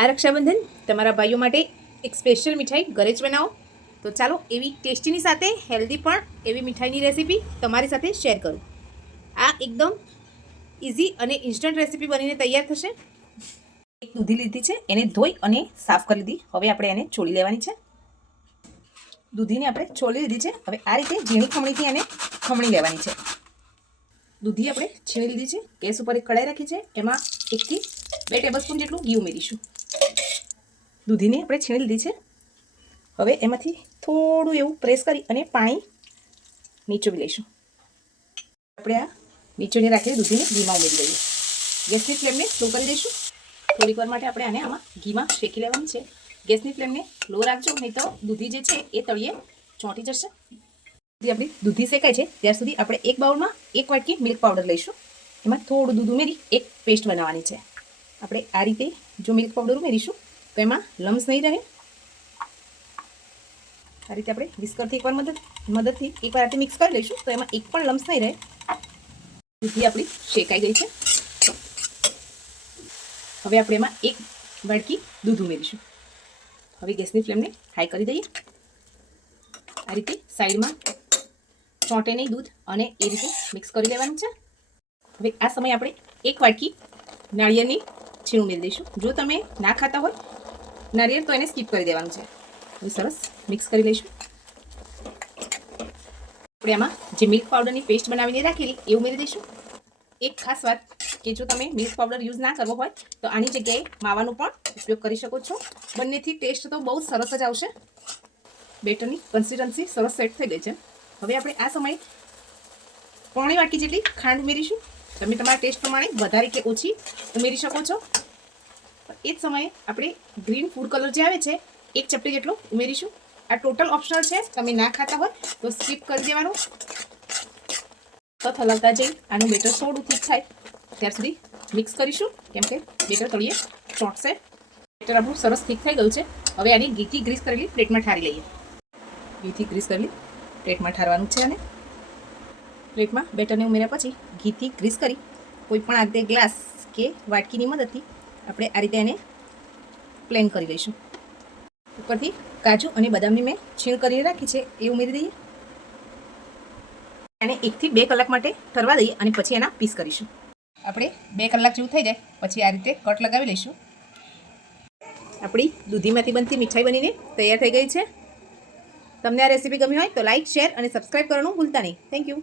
આ રક્ષાબંધન તમારા ભાઈઓ માટે એક સ્પેશિયલ મીઠાઈ ઘરે જ બનાવો. તો ચાલો એવી ટેસ્ટીની સાથે હેલ્ધી પણ એવી મીઠાઈની રેસીપી તમારી સાથે શેર કરું. આ એકદમ ઇઝી અને ઇન્સ્ટન્ટ રેસીપી બનીને તૈયાર થશે. એક દૂધી લીધી છે, એને ધોઈ અને સાફ કરી લીધી. હવે આપણે એને છોલી લેવાની છે. દૂધીને આપણે છોલી લીધી છે. હવે આ રીતે ઝીણી ખમણીથી એને ખમણી લેવાની છે. દૂધી આપણે છીણી લીધી છે. ગેસ ઉપર એક કઢાઈ રાખી છે, એમાં 1 થી 2 ટેબલસ્પૂન જેટલું ઘી ઉમેરીશું. દૂધીને આપણે છીણી લીધી છે. હવે એમાંથી થોડું એવું પ્રેસ કરી અને પાણી નીચોવી લઈશું. આપણે આ નીચોને રાખેલી દૂધીને ઘીમાં ઉમેરી દઈએ. ગેસની ફ્લેમને સ્લો કરી દઈશું. થોડીક વાર માટે આપણે આને આમાં ઘીમાં શેકી લેવાની છે. ગેસની ફ્લેમને લો રાખજો, નહીં તો દૂધી જે છે એ તળિયે ચોંટી જશે. આપણી દૂધી શેકાય છે ત્યાર સુધી આપણે એક બાઉલમાં 1 વાટકી મિલ્ક પાવડર લઈશું. એમાં થોડું દૂધ ઉમેરી એક પેસ્ટ બનાવવાની છે. આપણે આ રીતે જો મિલ્ક પાવડર ઉમેરીશું તો એમાં લમ્સ નહીં રહે. આ રીતે આપણે વિસ્કરથી એકવાર મદદથી એકવાર આટલી મિક્સ કરી લઈશું તો એમાં એક પણ લમ્સ નહીં રહે. દૂધી આપણી શેકાઈ ગઈ છે. હવે આપણે એમાં 1 વાટકી દૂધ ઉમેરીશું. હવે ગેસની ફ્લેમને હાઈ કરી દઈએ. આ રીતે સાઈડમાં ચોંટે નહીં દૂધ અને એ રીતે મિક્સ કરી લેવાનું છે. હવે આ સમયે આપણે 1 વાટકી નાળિયેરની છીણ ઉમેરી દઈશું. જો તમે ના ખાતા હોય નાળિયેર તો એને સ્કીપ કરી દેવાનું છે. હવે સરસ મિક્સ કરી લઈશું. આપણે આમાં જે મિલ્ક પાવડરની પેસ્ટ બનાવીને રાખેલી એ ઉમેરી દઈશું. એક ખાસ વાત કે જો તમે મિલ્ક પાવડર યુઝ ના કરવો હોય તો આની જગ્યાએ માવાનો પણ ઉપયોગ કરી શકો છો. બંનેથી ટેસ્ટ તો બહુ સરસ જ આવશે. બેટરની કન્સિસ્ટન્સી સરસ સેટ થઈ ગઈ છે. હવે આપણે આ સમયે 1 વાટકી જેટલી ખાંડ ઉમેરીશું. તમે તમારા ટેસ્ટ પ્રમાણે વધારે કે ઓછી ઉમેરી શકો છો. એ જ સમયે આપણે ગ્રીન ફૂડ કલર જે આવે છે 1 ચપટી જેટલો ઉમેરીશું. આ ટોટલ ઓપ્શનલ છે, તમે ના ખાતા હોય તો સ્કીપ કરી દેવાનું. તો હલાવતા જઈ આનું બેટર થોડું થીક થાય ત્યાર સુધી મિક્સ કરીશું, કેમ કે બેટર તળિયે ચોંટશે. બેટર આપણું સરસ થીક થઈ ગયું છે. હવે આની ઘીથી ગ્રીસ કરેલી પ્લેટમાં ઠારી લઈએ. ઘીથી ગ્રીસ કરેલી પ્લેટમાં ઠારવાનું છે. અને પ્લેટમાં બેટરને ઉમેર્યા પછી ઘીથી ગ્રીસ કરી કોઈ પણ આ રીતે ગ્લાસ કે વાટકીની મદદથી આપણે આ રીતે એને પ્લેન કરી લઈશું. ઉપરથી કાજુ અને બદામની મેં છીણ કરીને રાખી છે એ ઉમેરી દઈએ. એને 1 થી 2 કલાક માટે ઠરવા દઈએ અને પછી એના પીસ કરીશું. આપણે 2 કલાક જેવું થઈ જાય પછી આ રીતે કટ લગાવી લઈશું. આપણી દૂધીમાંથી બનતી મીઠાઈ બનીને તૈયાર થઈ ગઈ છે. તમને આ રેસીપી ગમી હોય તો લાઇક, શેર અને સબસ્ક્રાઈબ કરવાનું ભૂલતા નહીં. Thank you.